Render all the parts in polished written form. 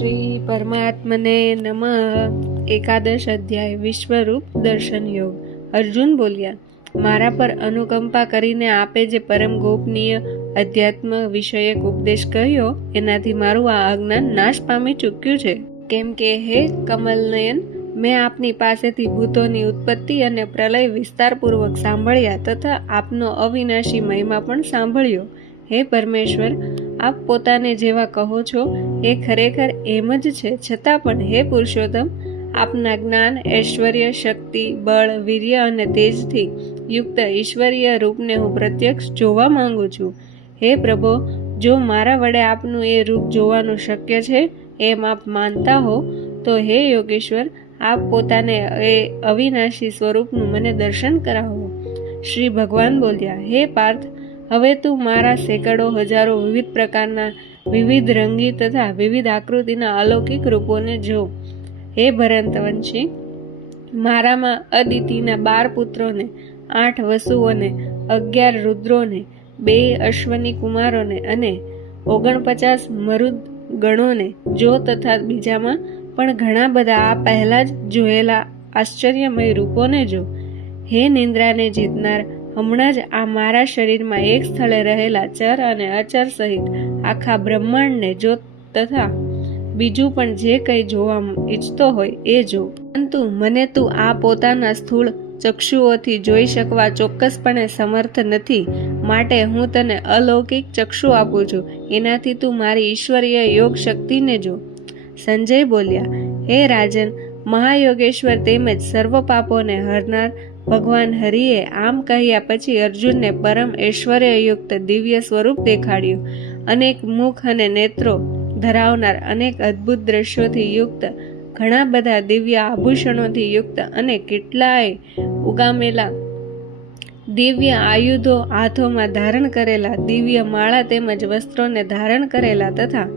શ્રી પરમાત્મને નમઃ। એકાદશ અધ્યાય વિશ્વરૂપ દર્શન યોગ। અર્જુન બોલ્યા, મારા પર અનુકંપા કરીને આપે જે પરમ ગોપનીય અધ્યાત્મ વિષયક ઉપદેશ કહ્યો એનાથી મારું આ અજ્ઞાન નાશ પામી ચૂક્યું છે। કેમ કે હે કમલનયન, મેં આપની પાસેથી ભૂતોની ઉત્પત્તિ અને પ્રલય વિસ્તારપૂર્વક સાંભળ્યા તથા આપનો અવિનાશી મહિમા પણ સાંભળ્યો। હે પરમેશ્વર, આપ પોતાને જેવા કહો છો એ ખરેખર એમ જ છે, છતાં પણ હે પુરુષોત્તમ, આપના જ્ઞાન, ઐશ્વર્ય, શક્તિ, બળ, વીર્ય અને તેજથી યુક્ત ઈશ્વરીય રૂપને હું પ્રત્યક્ષ જોવા માંગુ છું। હે પ્રભો, જો મારા વડે આપનું એ રૂપ જોવાનું શક્ય છે એમ આપ માનતા હો તો હે યોગેશ્વર, આપ પોતાને એ અવિનાશી સ્વરૂપનું મને દર્શન કરાવો। શ્રી ભગવાન બોલ્યા, હે પાર્થ, હવે તું મારા સેંકડો હજારો વિવિધ પ્રકારના, વિવિધ રંગી તથા વિવિધ આકૃતિના અલૌકિક રૂપોને જો। હે ભરતવંશી, મારામાં અદિતિના 12 પુત્રોને, 8 વસુઓને, 11 રુદ્રોને, 2 અશ્વની કુમારોને અને 49 મરુદ ગણોને જો તથા બીજામાં પણ ઘણા બધા આ પહેલા જ જોયેલા આશ્ચર્યમય રૂપોને જો। હે નિંદ્રાને જીતનાર, હમણાં જ આ મારા શરીરમાં એક સ્થળે રહેલા ચર અને અચર સહિત આખા બ્રહ્માંડને જો તથા બીજું પણ જે કંઈ જોવા ઈચ્છતો હોય એ જો। પરંતુ મને તું આ પોતાના સ્થૂળ ચક્ષુઓથી જોઈ શકવા ચોક્કસપણે સમર્થ નથી, માટે હું તને અલૌકિક ચક્ષુ આપું છું, એનાથી તું મારી ઈશ્વરીય યોગ શક્તિને જો। સંજય બોલ્યા, હે રાજન, મહાયોગેશ્વર તેમજ સર્વ પાપોને હરનાર ભગવાન હરિએ આમ કહ્યા પછી અર્જુનને પરમ ઐશ્વર્યયુક્ત દિવ્ય સ્વરૂપ દેખાડ્યું। અનેક મુખ અને નેત્રો ધરાવનાર, અનેક અદ્ભુત દ્રશ્યોથી યુક્ત, ઘણા બધા દિવ્ય આભૂષણોથી યુક્ત અને કેટલાય ઉગામેલા દિવ્ય આયુધો હાથોમાં ધારણ કરેલા, દિવ્ય માળા તેમજ વસ્ત્રોને ધારણ કરેલા તથા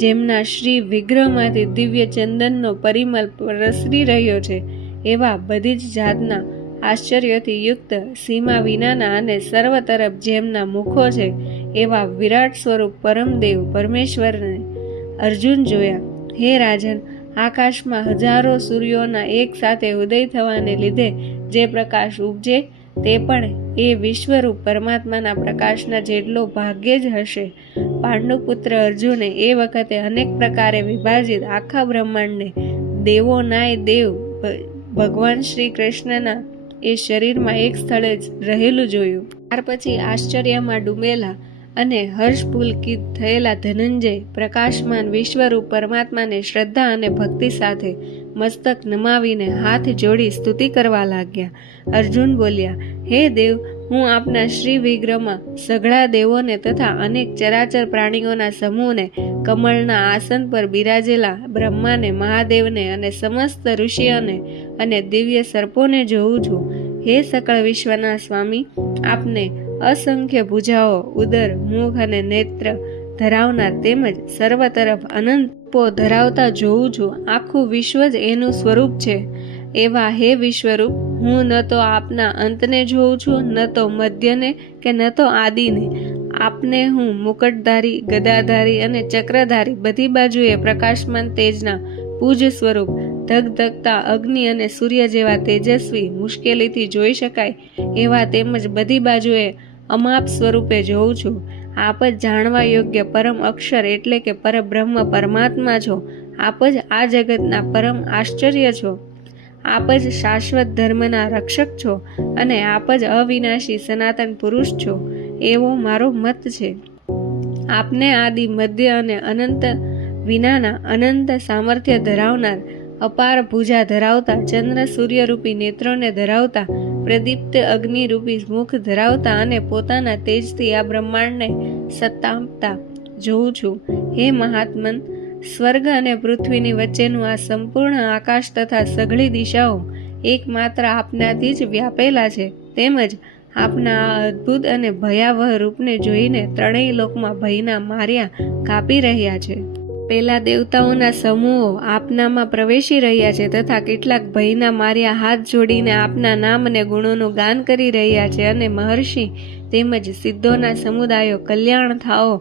જેમના શ્રી વિગ્રહમાંથી દિવ્ય ચંદનનો પરિમલ પ્રસરી રહ્યો છે એવા બધી જ જાતના આશ્ચર્યોથી યુક્ત, સીમા વિનાના અને સર્વ તરફ જેમના મુખો છે એવા વિરાટ સ્વરૂપ પરમદેવ પરમેશ્વરને અર્જુન જોયા। હે રાજન, આકાશમાં હજારો સૂર્યોના એક સાથે ઉદય થવાને લીધે જે પ્રકાશ ઉપજે તે પણ એ વિશ્વરૂપ પરમાત્માના પ્રકાશના જેટલો ભાગ્યે જ હશે। પાંડુપુત્ર અર્જુને એ વખતે અનેક પ્રકારે વિભાજિત આખા બ્રહ્માંડને દેવો નાય દેવ ભગવાન શ્રી કૃષ્ણના એ શરીરમાં એક સ્થળે જ રહેલું જોયું। ત્યાર પછી આશ્ચર્યમાં ડૂબેલા અને હર્ષપુલકિત થયેલા ધનંજય પ્રકાશમાન વિશ્વરૂપ પરમાત્માને શ્રદ્ધા અને ભક્તિ સાથે મસ્તક નમાવીને હાથ જોડી સ્તુતિ કરવા લાગ્યા। અર્જુન બોલ્યા, હે દેવ, હું આપના શ્રી વિગ્રહમાં સઘળા દેવોને તથા અનેક ચરાચર પ્રાણીઓના સમૂહને, કમળના આસન પર બિરાજેલા બ્રહ્માને, મહાદેવને અને સમસ્ત ઋષિઓને અને દિવ્ય સર્પોને જોઉં છું। હે સકળ વિશ્વના સ્વામી, આપને અસંખ્ય ભુજાઓ, ઉદર, મુખ અને નેત્ર ધરાવનાર તેમજ સર્વ તરફ અનંત ધરાવતા જોઉં છું। આખું વિશ્વ જ એનું સ્વરૂપ છે એવા હે વિશ્વરૂપ, હું ન તો આપના અંતને જોઉં છું, ન તો મધ્યને કે ન તો આદિને। આપને હું મુકટધારી, ગદાધારી અને ચક્રધારી, બધી બાજુએ પ્રકાશમાન તેજના પૂજ સ્વરૂપ, ધગધગતા અગ્નિ અને સૂર્ય જેવા તેજસ્વી, મુશ્કેલીથી જોઈ શકાય એવા તેમજ બધી બાજુએ અમાપ સ્વરૂપે જોઉં છું। આપ જ જાણવા યોગ્ય પરમ અક્ષર એટલે કે પરબ્રહ્મ પરમાત્મા છો। આપ જ આ જગતના પરમ આશ્ચર્ય છો। આપ જ શાશ્વત ધર્મના રક્ષક છો અને આપ જ અવિનાશી સનાતન પુરુષ છો એવો મારો મત છે। આપને આદિ, મધ્ય અને અનંત વિનાના અનંત સામર્થ્ય ધરાવનાર, અપાર ભુજા ધરાવતા, ચંદ્ર સૂર્યરૂપી નેત્રોને ધરાવતા, પ્રદીપ્ત અગ્નિરૂપી મુખ ધરાવતા અને પોતાના તેજથી આ બ્રહ્માંડને સત્તાપતા જોઉં છું। હે મહાત્મન, સ્વર્ગ અને પૃથ્વીની વચ્ચેનું આ સંપૂર્ણ આકાશ તથા સઘળી દિશાઓ એકમાત્ર આપનાથી જ વ્યાપેલા છે, તેમજ આપના આ અદ્ભુત અને ભયાવહ રૂપને જોઈને ત્રણેય લોકમાં ભયના માર્યા કાપી રહ્યા છે। પેલા દેવતાઓના સમૂહો આપનામાં પ્રવેશી રહ્યા છે તથા કેટલાક ભયના માર્યા હાથ જોડીને આપના નામ અને ગુણોનું ગાન કરી રહ્યા છે, અને મહર્ષિ તેમજ સિદ્ધોના સમુદાયો કલ્યાણ થાઓ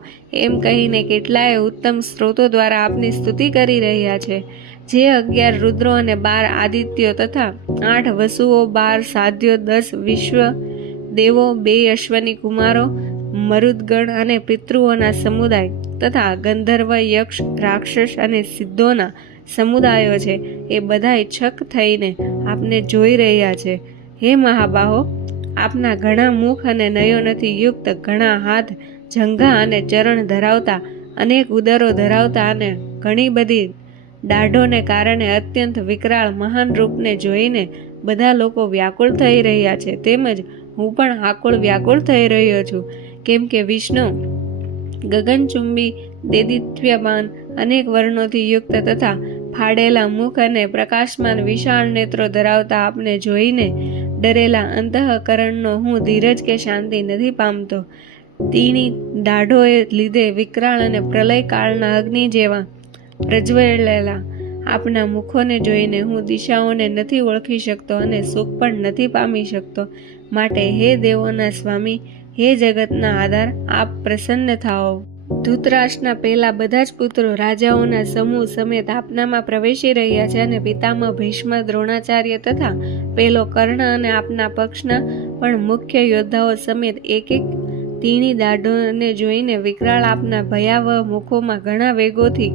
એમ કહીને કેટલાય ઉત્તમ સ્ત્રોતો દ્વારા આપની સ્તુતિ કરી રહ્યા છે. જે 11 રુદ્રો અને 12 આદિત્યો તથા 8 વસુઓ, 12 સાધ્યો, 10 વિશ્વ દેવો, 2 અશ્વની કુમારો, મરુદગણ અને પિતૃઓના સમુદાય તથા ગંધર્વ, યક્ષ, રાક્ષસ અને સિદ્ધોના સમુદાયો છે, એ બધાય છક થઈને આપને જોઈ રહ્યા છે. હે મહાબાહો, આપના ઘણા મુખ અને નયનોથી યુક્ત, ઘણા હાથ, જંઘા અને ચરણ ધરાવતા, અનેક ઉદરો ધરાવતા અને ઘણી બધી દાઢોને કારણે અત્યંત વિકરાળ મહાન રૂપને જોઈને બધા લોકો વ્યાકુળ થઈ રહ્યા છે. તેમજ હું પણ આકુળ વ્યાકુળ થઈ રહ્યો છું, કેમ કે વિષ્ણુ ગગનચુંબી, દેદીપ્યમાન, અનેક વર્ણોથી યુક્ત તથા ફાડેલા મુખ અને પ્રકાશમાન વિશાળ નેત્રો ધરાવતા આપને જોઈને ડરેલા અંતઃકરણનો હું ધીરજ કે શાંતિ નથી પામતો. તીણી દાઢોએ લીધે વિકરાળ અને પ્રલય કાળના અગ્નિ જેવા પ્રજ્વલેલા આપના મુખોને જોઈને હું દિશાઓને નથી ઓળખી શકતો અને સુખ પણ નથી પામી શકતો. માટે હે દેવોના સ્વામી, હે જગતના આધાર, આપ પ્રસન્ન થાઓ. ધૃતરાષ્ટ્રના પેલા બધા જ પુત્રો રાજાઓના સમૂહ સમેત આપનામાં પ્રવેશી રહ્યા છે, અને પિતામહ ભીષ્મ, દ્રોણાચાર્ય તથા પેલો કર્ણ અને આપના પક્ષના પણ મુખ્ય યોદ્ધાઓ સમેત એક એક તીણી દાઢોને જોઈને વિકરાળ આપના ભયાવહ મુખોમાં ઘણા વેગોથી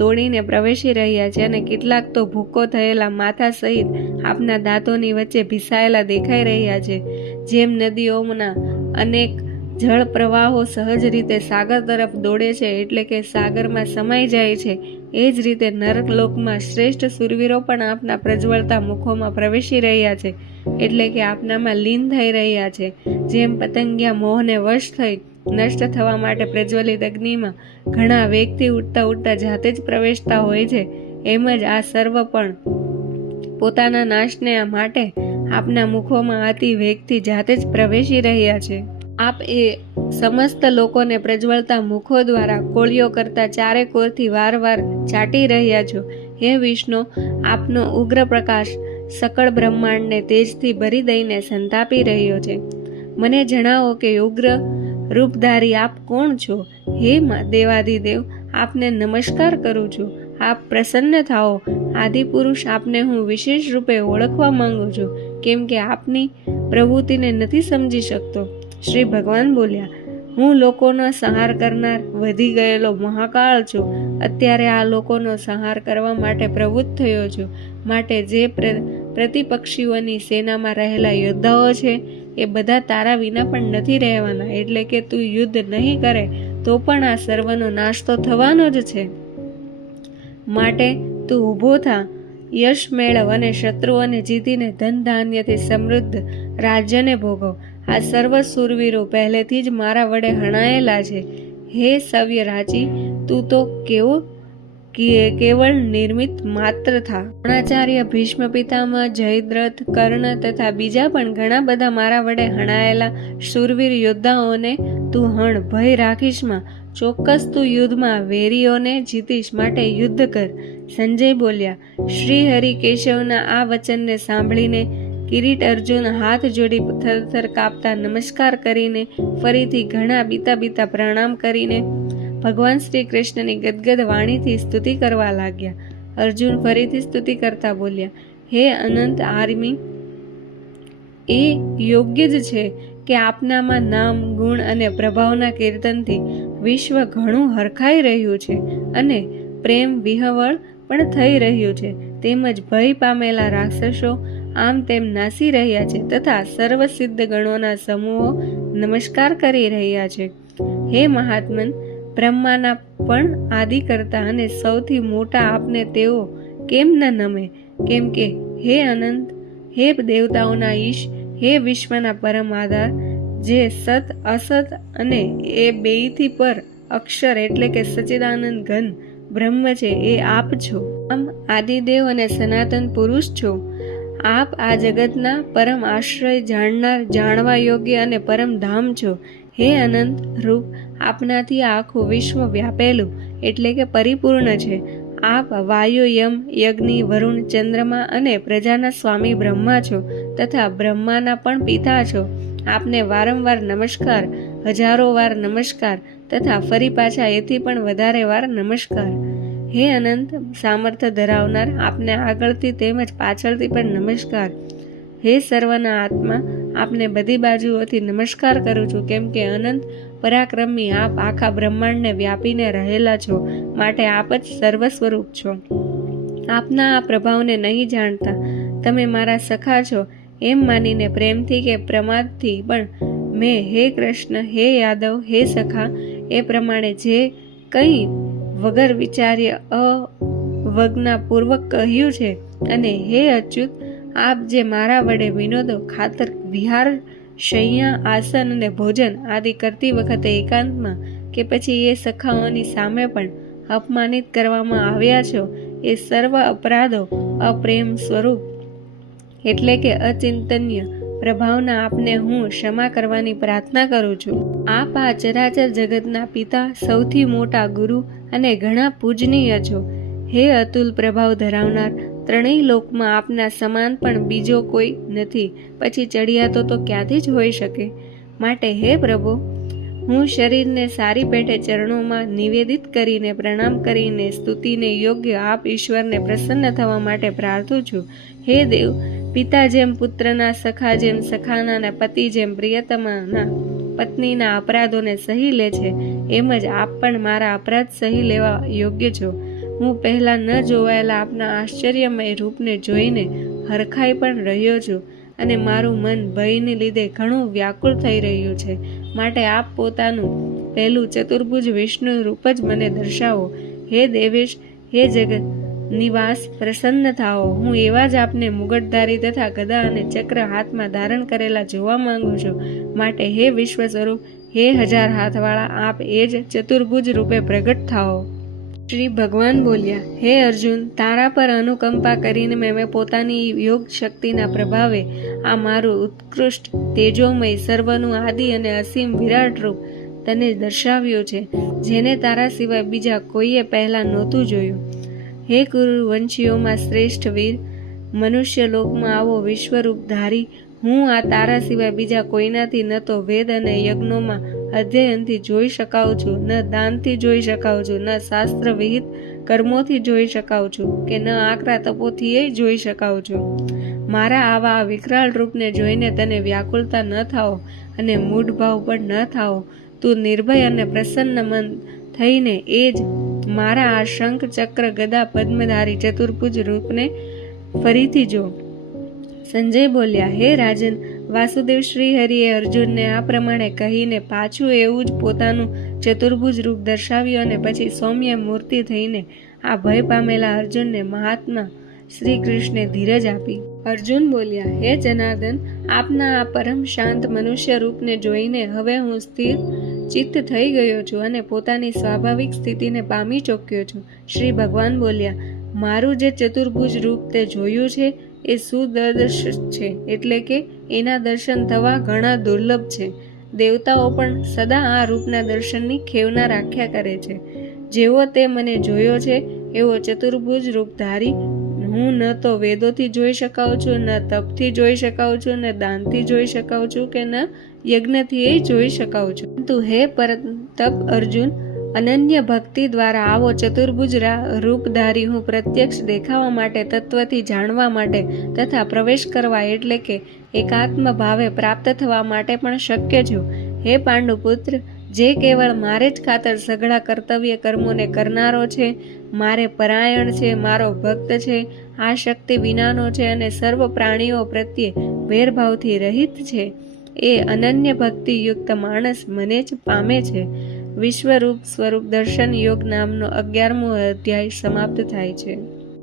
દોડીને પ્રવેશી રહ્યા છે, અને કેટલાક તો ભૂકો થયેલા માથા સહિત આપના દાંતોની વચ્ચે ભીસાયેલા દેખાઈ રહ્યા છે. જેમ નદીઓના અનેક જળ પ્રવાહો સહજ રીતે સાગર તરફ દોડે છે, એટલે કે સાગરમાં સમાઈ જાય છે, એ જ રીતે નરકલોકમાં શ્રેષ્ઠ સુરવીરો પણ આપના પ્રજ્વળતા મુખોમાં પ્રવેશી રહ્યા છે, એટલે કે આપનામાં લીન થઈ રહ્યા છે. જેમ પતંગિયા મોહને વશ થઈ નષ્ટ થવા માટે પ્રજ્વલિત અગ્નિમાં ઘણા વેગથી ઉડતા ઉડતા જાતે જ પ્રવેશતા હોય છે, એમ જ આ સર્વ પણ પોતાના નાશને માટે આપના મુખોમાં અતિ વેગથી જાતે જ પ્રવેશી રહ્યા છે. આપ એ સમસ્ત લોકોને પ્રજ્વળતા મુખો દ્વારા કોળીઓ કરતા ચારે કોરથી વારવાર ચાટી રહ્યા છો. હે વિષ્ણુ, આપનો ઉગ્ર પ્રકાશ સકળ બ્રહ્માંડને તેજથી ભરી દઈને સંતાપી રહ્યો છે. મને જણાવો કે ઉગ્ર રૂપધારી આપ કોણ છો? હે દેવાધિદેવ, આપને નમસ્કાર કરું છું. આપ પ્રસન્ન થાઓ. આદિપુરુષ, આપને હું વિશેષ રૂપે ઓળખવા માંગુ છું, કેમ કે આપની પ્રવૃત્તિને નથી સમજી શકતો. શ્રી ભગવાન બોલ્યા, હું લોકોનો સંહાર કરનાર વધી ગયેલો મહાકાળ છું. અત્યારે આ લોકોનો સંહાર કરવા માટે પ્રવૃત્ત થયો છું. માટે જે પ્રતિપક્ષીઓની સેનામાં રહેલા યોદ્ધાઓ છે, એ બધા તારા વિના પણ નથી રહેવાના. એટલે કે તું યુદ્ધ નહીં કરે તો પણ આ સર્વનો નાશ તો થવાનો જ છે. માટે તું ઊભો થા, યશ મેળવ અને શત્રુઓને જીતીને ધન ધાન્યથી સમૃદ્ધ રાજ્યને ભોગવ. આ સર્વ સુરવીરો પહેલેથી જ મારા વડે હણાયેલા છે. હે સવ્ય રાચી, તું તો કેવળ નિર્મિત માત્ર થા. દ્રોણાચાર્ય, ભીષ્મ પિતામહ, જયદ્રથ, કર્ણ તથા બીજા પણ ઘણા બધા મારા વડે હણાયેલા શૂરવીર યોદ્ધાઓને તું હણ. ભય રાખીશમાં. ચોક્કસ તું યુદ્ધમાં વેરીઓને જીતીશ, માટે યુદ્ધ કર. સંજય બોલ્યા. શ્રી હરિ કેશવના આ વચનને સાંભળીને કિરીટ અર્જુન હાથ જોડી થરથર કાપતા નમસ્કાર કરીને ફરીથી ઘણા બીતા પ્રણામ કરીને ભગવાન શ્રી કૃષ્ણની ગદગદ વાણીથી સ્તુતિ કરવા લાગ્યા. અર્જુન ફરીથી સ્તુતિ કરતા બોલ્યા, હે અનંત આર્મી, એ યોગ્ય જ છે કે આપનામાં નામ, ગુણ અને પ્રભાવના કીર્તનથી વિશ્વ ઘણું હરખાઈ રહ્યું છે અને પ્રેમ વિહવળ પણ થઈ રહ્યું છે. તેમજ ભય પામેલા રાક્ષસો આમ તેમ નાસી રહ્યા છે તથા સર્વસિદ્ધ ગણોના સમૂહો નમસ્કાર કરી રહ્યા છે. હે મહાત્મન, બ્રહ્માના પણ આદિ કરતા અને સૌથી મોટા આપને તેઓ કેમ ન નમે? કેમ કે હે અનંત, હે દેવતાઓના ઈશ, હે વિશ્વના પરમ આધાર, જે સત અસત અને એ બેયથી પર અક્ષર એટલે કે સચ્ચિદાનંદ ઘન બ્રહ્મ છે, એ આપ છો. આમ આદિદેવ અને સનાતન પુરુષ છો. આપ આ જગતના પરમ આશ્રય, જાણનાર, જાણવા યોગ્ય અને પરમ ધામ છો. હે અનંત રૂપ, આપનાથી આખું વિશ્વ વ્યાપેલું એટલે કે પરિપૂર્ણ છે. આપ વાયુ, યમ, યજ્ઞ, વરુણ, ચંદ્રમા અને પ્રજાના સ્વામી બ્રહ્મા છો તથા બ્રહ્માના પણ પિતા છો. આપને વારંવાર નમસ્કાર, હજારો વાર નમસ્કાર તથા ફરી પાછા એથી પણ વધારે વાર નમસ્કાર. હે અનંત સામર્થ્ય ધરાવનાર, આપને આગળથી તેમજ પાછળથી પણ નમસ્કાર. હે સર્વના આત્મા, આપને બધી બાજુઓથી નમસ્કાર કરું છું, કેમ કે અનંત પરાક્રમી આપ આખા બ્રહ્માંડને વ્યાપીને રહેલા છો, માટે આપ જ સર્વ સ્વરૂપ છો. આપના આ પ્રભાવને નહીં જાણતા તમે મારા સખા છો એમ માનીને પ્રેમથી કે પ્રમાદથી પણ મેં હે કૃષ્ણ, હે યાદવ, હે સખા એ પ્રમાણે જે કંઈ વગર વિચાર્ય અવજ્ઞાપૂર્વક કહ્યું છે. અને હે અચ્યુત, આપ જે મારા વડે વિનોદો ખાતર વિહાર, શૈયા, આસન અને ભોજન આદિ કરતી વખતે એકાંતમાં કે પછી એ સખાઓની સામે પણ અપમાનિત કરવામાં આવ્યા છો, એ સર્વ અપરાધો અપ્રેમ સ્વરૂપ એટલે કે અચિંતન્ય પ્રભાવના આપને હું ક્ષમા કરવાની પ્રાર્થના કરું છું. આપ આ ચરાચર જગતના પિતા, સૌથી મોટા ગુરુ અને ઘણા પૂજનીય છો. હે અતુલ પ્રભાવ ધરાવનાર, ત્રણેય લોકમાં આપના સમાન પણ બીજો કોઈ નથી, પછી ચડિયાતો તો ક્યાંથી જ હોઈ શકે. માટે હે પ્રભુ, હું શરીરને સારી પેઠે ચરણોમાં નિવેદિત કરીને પ્રણામ કરીને સ્તુતિને યોગ્ય આપ ઈશ્વરને પ્રસન્ન થવા માટે પ્રાર્થું છું. હે દેવ, પિતા જેમ પુત્રના, સખા જેમ સખાના અને પતિ જેમ પ્રિયતમાના પત્નીના અપરાધોને સહી લે છે, એમ જ આપ પણ મારા અપરાધ સહી લેવા યોગ્ય છો. હું પહેલા ન જોવાયેલા આપના આશ્ચર્યમય રૂપને જોઈને હરખાઈ પણ રહ્યો છું અને મારું મન ભયને લીધે ઘણું વ્યાકુળ થઈ રહ્યું છે. માટે આપ પોતાનું પહેલું ચતુર્ભુજ વિષ્ણુ રૂપ જ મને દર્શાવો. હે દેવેશ, હે જગત નિવાસ, પ્રસન્ન થાઓ. હું એવા જ આપને મુગટધારી તથા ગદા અને ચક્ર હાથમાં ધારણ કરેલા જોવા માંગુ છું. માટે હે વિશ્વ સ્વરૂપ, હે હજાર હાથવાળા, આપ એ જ ચતુર્ભુજ રૂપે પ્રગટ થાઓ. શ્રી ભગવાન બોલ્યા, હે અર્જુન, તારા પર અનુકંપા કરીને મેં પોતાની યોગ શક્તિના પ્રભાવે આ મારું ઉત્કૃષ્ટ તેજોમય સર્વનું આદિ અને અસીમ વિરાટ રૂપ તને દર્શાવ્યું છે, જેને તારા સિવાય બીજા કોઈએ પહેલા નહોતું જોયું. હે કુરુવંશીઓમાં શ્રેષ્ઠ વીર, મનુષ્ય લોકમાં આવો વિશ્વરૂપ ધારી હું આ તારા સિવાય બીજા કોઈનાથી ન તો વેદ અને યજ્ઞોમાં અધ્યયનથી જોઈ શકાઉં છું, ન દાનથી જોઈ શકાઉં છું, ન શાસ્ત્ર વિહિત કર્મોથી જોઈ શકાઉં છું, કે ન આકરા તપોથી જોઈ શકાઉં છું. મારા આવા વિકરાળ રૂપને જોઈને તને વ્યાકુળતા ન થાઓ અને મૂઢ ભાવ પણ ન થાઓ. તું નિર્ભય અને પ્રસન્ન મન થઈને એ જ મારા આ શંખ, ચક્ર, ગદા, પદ્મધારી ચતુર્ભુજ રૂપને ફરીથી જો. સંજય બોલ્યા, હે રાજન, વાસુદેવ શ્રી હરિએ અર્જુનને આ પ્રમાણે કહીને પાછું એવું જ પોતાનું ચતુર્ભુજ રૂપ દર્શાવ્યું અને પછી સૌમ્ય મૂર્તિ થઈને આ ભય પામેલા અર્જુનને મહાત્મા શ્રી કૃષ્ણે ધીરજ આપી. અર્જુન બોલ્યા, હે જનાર્દન, આપના આ પરમ શાંત મનુષ્ય રૂપને જોઈને હવે હું સ્થિર ચિત્ત થઈ ગયો છું અને પોતાની સ્વાભાવિક સ્થિતિને પામી ચોક્યો છું. શ્રી ભગવાન બોલ્યા, મારું જે ચતુર્ભુજ રૂપ તે જોયું છે એ સુદર્શ છે, એટલે કે એના દર્શન થવા ઘણા દુર્લભ છે. દેવતાઓ પણ સદા આ રૂપના દર્શનની ખેવના રાખ્યા કરે છે. જેવો તે મને જોયો છે એવો ચતુર્ભુજ રૂપ ધારી હું ન તો વેદોથી જોઈ શકાઉં છું, ન તપથી જોઈ શકાઉં છું, ન દાનથી જોઈ શકાઉં છું, કે ન યજ્ઞથી જોઈ શકાઉં છું. પરંતુ હે પરતપ અર્જુન, અનન્ય ભક્તિ દ્વારા આવો ચતુર્ભુજ રૂપધારી હું પ્રત્યક્ષ દેખાવા માટે, તત્વથી જાણવા માટે તથા પ્રવેશ કરવા એટલે કે એકાત્મ ભાવે પ્રાપ્ત થવા માટે પણ શક્ય છું. હે પાંડુપુત્ર, જે કેવળ મારે જ ખાતર સઘળા કર્તવ્ય કર્મોને કરનારો છે, મારે પરાયણ છે, મારો ભક્ત છે, આ શક્તિ વિનાનો છે અને સર્વ પ્રાણીઓ પ્રત્યે ભેરભાવથી રહિત છે, એ અનન્ય ભક્તિ યુક્ત માણસ મને જ પામે છે. વિશ્વરૂપ સ્વરૂપ દર્શન યોગ નામનો 11મો અધ્યાય સમાપ્ત થાય છે.